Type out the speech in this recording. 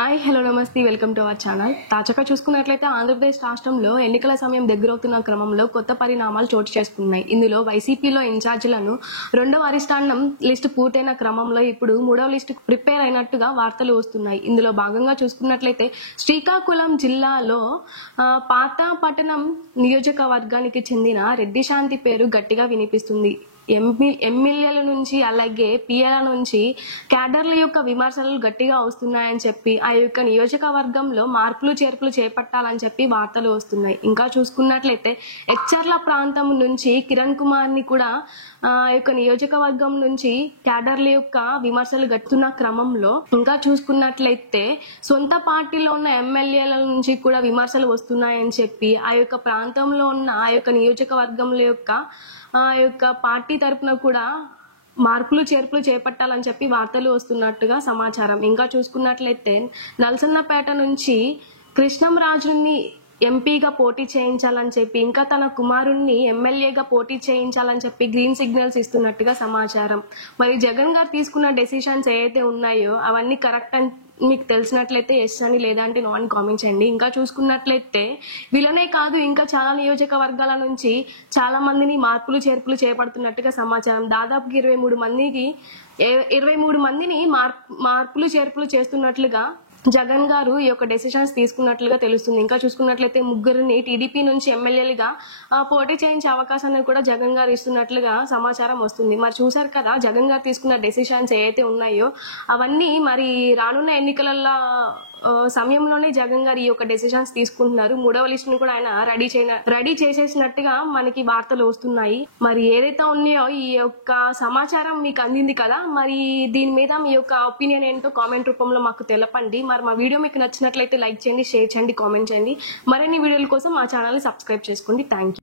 Hi hello నమస్తే welcome to our channel. తాజాగా చూసుకున్నట్లయితే ఆంధ్రప్రదేశ్ రాష్ట్రంలో ఎన్నికల సమయం దగ్గరవుతున్న క్రమంలో కొత్త పరిణామాలు చోటు చేసుకున్నాయి. ఇందులో వైసీపీలో ఇన్ఛార్జీలను రెండవ అధిష్టానం లిస్టు పూర్తయిన క్రమంలో ఇప్పుడు మూడవ లిస్టు ప్రిపేర్ అయినట్టుగా వార్తలు వస్తున్నాయి. ఇందులో భాగంగా చూసుకున్నట్లయితే శ్రీకాకుళం జిల్లాలో పాతపట్నం నియోజకవర్గానికి చెందిన రెడ్డి శాంతి పేరు గట్టిగా వినిపిస్తుంది. ఎమ్మెల్యేల నుంచి అలాగే పిఎల నుంచి క్యాడర్ల యొక్క విమర్శలు గట్టిగా వస్తున్నాయని చెప్పి ఆ యొక్క నియోజకవర్గంలో మార్పులు చేర్పులు చేపట్టాలని చెప్పి వార్తలు వస్తున్నాయి. ఇంకా చూసుకున్నట్లయితే ఎచ్చర్ల ప్రాంతం నుంచి కిరణ్ కుమార్ ని కూడా ఆ యొక్క నియోజకవర్గం నుంచి క్యాడర్ల యొక్క విమర్శలు గట్టున్న క్రమంలో ఇంకా చూసుకున్నట్లయితే సొంత పార్టీలో ఉన్న ఎమ్మెల్యేల నుంచి కూడా విమర్శలు వస్తున్నాయని చెప్పి ఆ యొక్క ప్రాంతంలో ఉన్న ఆ యొక్క నియోజకవర్గంలో ఆ యొక్క పార్టీ తరపున కూడా మార్పులు చేర్పులు చేపట్టాలని చెప్పి వార్తలు వస్తున్నట్టుగా సమాచారం. ఇంకా చూసుకున్నట్లయితే నల్సన్నపేట నుంచి కృష్ణంరాజుని ఎంపీగా పోటీ చేయించాలని చెప్పి ఇంకా తన కుమారుణ్ణి ఎమ్మెల్యేగా పోటీ చేయించాలని చెప్పి గ్రీన్ సిగ్నల్స్ ఇస్తున్నట్టుగా సమాచారం. మరి జగన్ గారు తీసుకున్న డెసిషన్స్ ఏవైతే ఉన్నాయో అవన్నీ కరెక్ట్ అని మీకు తెలిసినట్లయితే ఎస్ అని లేదంటే నో అని కామెంట్ చేయండి. ఇంకా చూసుకున్నట్లయితే వీళ్ళనే కాదు ఇంకా చాలా నియోజకవర్గాల నుంచి చాలా మందిని మార్పులు చేర్పులు చేపడుతున్నట్టుగా సమాచారం. దాదాపు 23 మందిని మార్పులు చేర్పులు చేస్తున్నట్లుగా జగన్ గారు ఈ యొక్క డెసిషన్స్ తీసుకున్నట్లుగా తెలుస్తుంది. ఇంకా చూసుకున్నట్లయితే ముగ్గురిని టీడీపీ నుంచి ఎమ్మెల్యేలుగా పోటీ చేయించే అవకాశాన్ని కూడా జగన్ గారు ఇస్తున్నట్లుగా సమాచారం వస్తుంది. మరి చూసారు కదా జగన్ గారు తీసుకున్న డెసిషన్స్ ఏవైతే ఉన్నాయో అవన్నీ మరి రానున్న ఎన్నికల సమయంలోనే జగన్ గారు ఈ యొక్క డెసిషన్స్ తీసుకుంటున్నారు. మూడవ లిస్ట్ ని కూడా ఆయన రెడీ చేసేసినట్టుగా మనకి వార్తలు వస్తున్నాయి. మరి ఏదైతే ఉన్నాయో ఈ యొక్క సమాచారం మీకు అందింది కదా, మరి దీని మీద మీ యొక్క ఒపీనియన్ ఏంటో కామెంట్ రూపంలో మాకు తెలపండి. మరి మా వీడియో మీకు నచ్చినట్లయితే లైక్ చేయండి, షేర్ చేయండి, కామెంట్ చేయండి. మరిన్ని వీడియోల కోసం మా ఛానల్ ని సబ్స్క్రైబ్ చేసుకోండి. Thank you.